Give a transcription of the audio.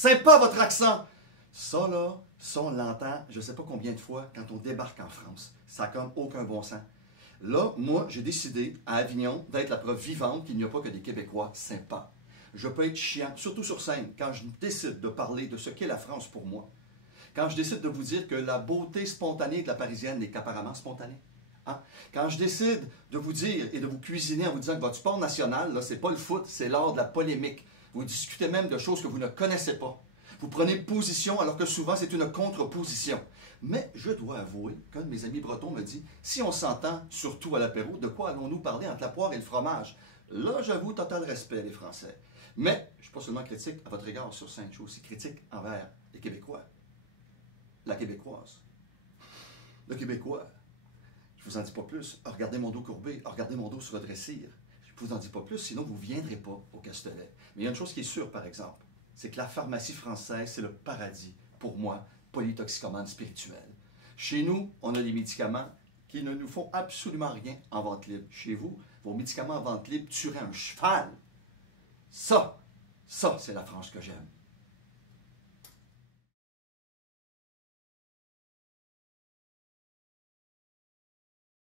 Sympa votre accent! Ça, là, ça, on l'entend, je ne sais pas combien de fois, quand on débarque en France. Ça n'a comme aucun bon sens. Là, moi, j'ai décidé, à Avignon, d'être la preuve vivante qu'il n'y a pas que des Québécois sympas. Je peux être chiant, surtout sur scène, quand je décide de parler de ce qu'est la France pour moi. Quand je décide de vous dire que la beauté spontanée de la Parisienne n'est qu'apparemment spontanée. Hein? Quand je décide de vous dire et de vous cuisiner en vous disant que votre sport national, là, c'est pas le foot, c'est l'art de la polémique. Vous discutez même de choses que vous ne connaissez pas. Vous prenez position alors que souvent c'est une contre-position. Mais je dois avouer qu'un de mes amis bretons me dit « Si on s'entend, surtout à l'apéro, de quoi allons-nous parler entre la poire et le fromage? » Là, j'avoue, total respect, les Français. Mais je ne suis pas seulement critique à votre égard sur scène, je suis aussi critique envers les Québécois. La Québécoise. Le Québécois. Je ne vous en dis pas plus. Regardez mon dos courbé, regardez mon dos se redressir. Je ne vous en dis pas plus, sinon vous ne viendrez pas au Castellet. Mais il y a une chose qui est sûre, par exemple, c'est que la pharmacie française, c'est le paradis, pour moi, polytoxicomane spirituel. Chez nous, on a des médicaments qui ne nous font absolument rien en vente libre. Chez vous, vos médicaments en vente libre tueraient un cheval. Ça, c'est la France que j'aime.